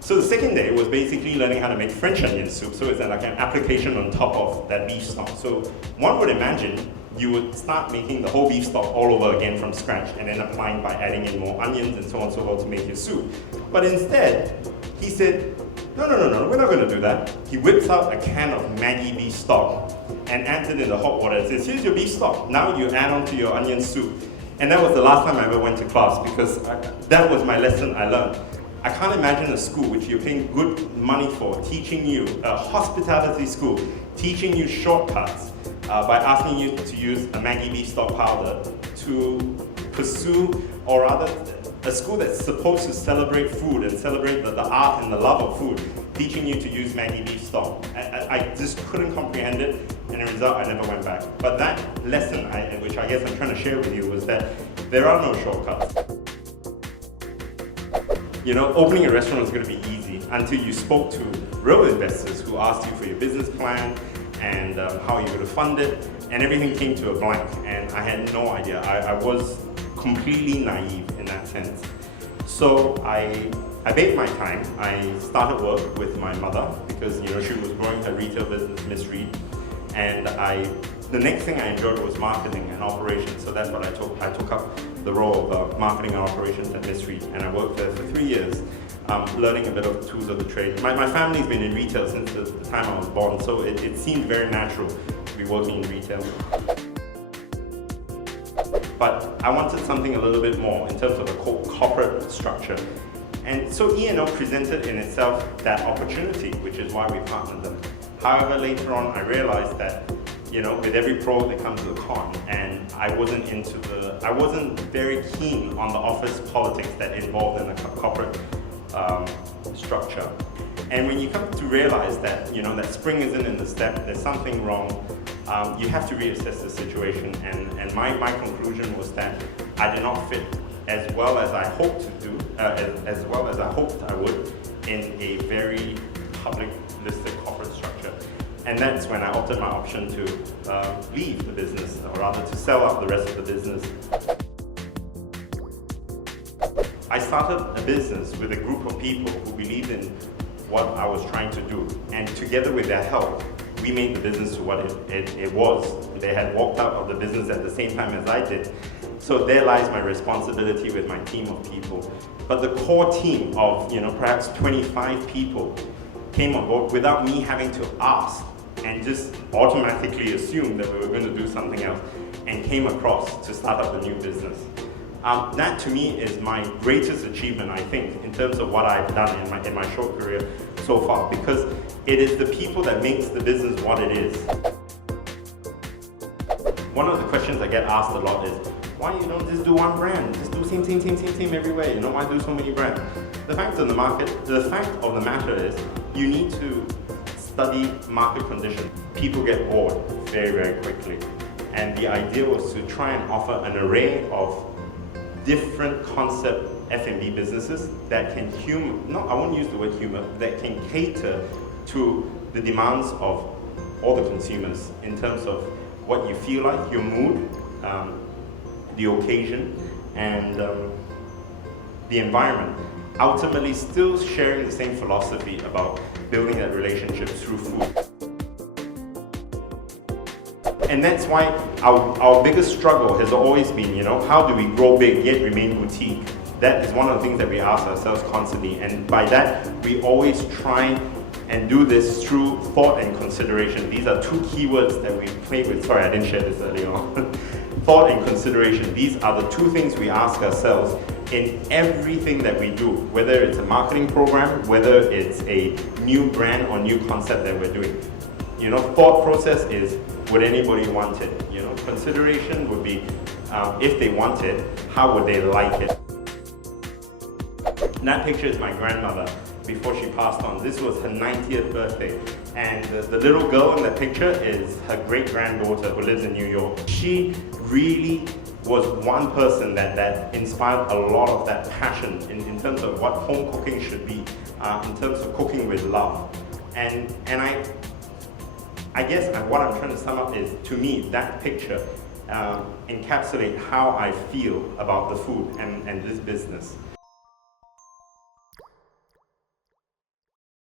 So the second day was basically learning how to make French onion soup. So it's like an application on top of that beef stock. So one would imagine you would start making the whole beef stock all over again from scratch and then applying by adding in more onions and so on and so forth to make your soup. But instead, he said, no, we're not going to do that. He whips out a can of Maggi beef stock and adds it in the hot water and says, here's your beef stock. Now you add on to your onion soup. And that was the last time I ever went to class because that was my lesson I learned. I can't imagine a school which you're paying good money for, teaching you, a hospitality school, teaching you shortcuts by asking you to use a Maggi beef stock powder to pursue, or rather, a school that's supposed to celebrate food and celebrate the art and the love of food, teaching you to use Maggi beef stock. I just couldn't comprehend it, and as a result, I never went back. But that lesson, which I guess I'm trying to share with you, was that there are no shortcuts. You know, opening a restaurant was going to be easy until you spoke to real investors who asked you for your business plan and how you're going to fund it, and everything came to a blank, and I had no idea. I was completely naive in that sense. So I made my time. I started work with my mother because she was growing her retail business, Miss Reed, and the next thing I enjoyed was marketing and operations. So that's what I took up the role of marketing and operations at Miss Reed, and I worked there for 3 years, learning a bit of tools of the trade. My family's been in retail since the time I was born, so it seemed very natural to be working in retail. But I wanted something a little bit more in terms of a corporate structure. And so E&O presented in itself that opportunity, which is why we partnered them. However, later on, I realized that, with every pro there comes a con, and I wasn't very keen on the office politics that involved in a corporate structure. And when you come to realize that, that spring isn't in the step, there's something wrong, you have to reassess the situation. And my conclusion was that I did not fit as well as I hoped to do, as well as I hoped I would, in a very public listed corporate structure. And that's when I opted my option to leave the business, or rather to sell out the rest of the business. I started a business with a group of people who believed in what I was trying to do, and together with their help, we made the business to what it was. They had walked out of the business at the same time as I did. So there lies my responsibility with my team of people. But the core team of perhaps 25 people came on board without me having to ask, and just automatically assumed that we were going to do something else, and came across to start up a new business. That to me is my greatest achievement, I think, in terms of what I've done in my short career so far, because it is the people that makes the business what it is. One of the questions I get asked a lot is, why you don't just do one brand? Just do same everywhere. Why do so many brands? The fact of the matter is, you need to study market conditions. People get bored very, very quickly. And the idea was to try and offer an array of different concept F&B businesses that can I won't use the word humor, that can cater to the demands of all the consumers in terms of what you feel like, your mood, the occasion, and the environment. Ultimately, still sharing the same philosophy about building that relationship through food. And that's why our biggest struggle has always been, how do we grow big yet remain boutique? That is one of the things that we ask ourselves constantly. And by that, we always try and do this through thought and consideration. These are two keywords that we play with. Sorry, I didn't share this earlier on. Thought and consideration. These are the two things we ask ourselves in everything that we do, whether it's a marketing program, whether it's a new brand or new concept that we're doing. Thought process is, would anybody want it? Consideration would be, if they want it, how would they like it? And that picture is my grandmother before she passed on. This was her 90th birthday. And the little girl in that picture is her great-granddaughter who lives in New York. She really was one person that inspired a lot of that passion in terms of what home cooking should be, in terms of cooking with love. And I guess what I'm trying to sum up is, to me, that picture encapsulates how I feel about the food and this business.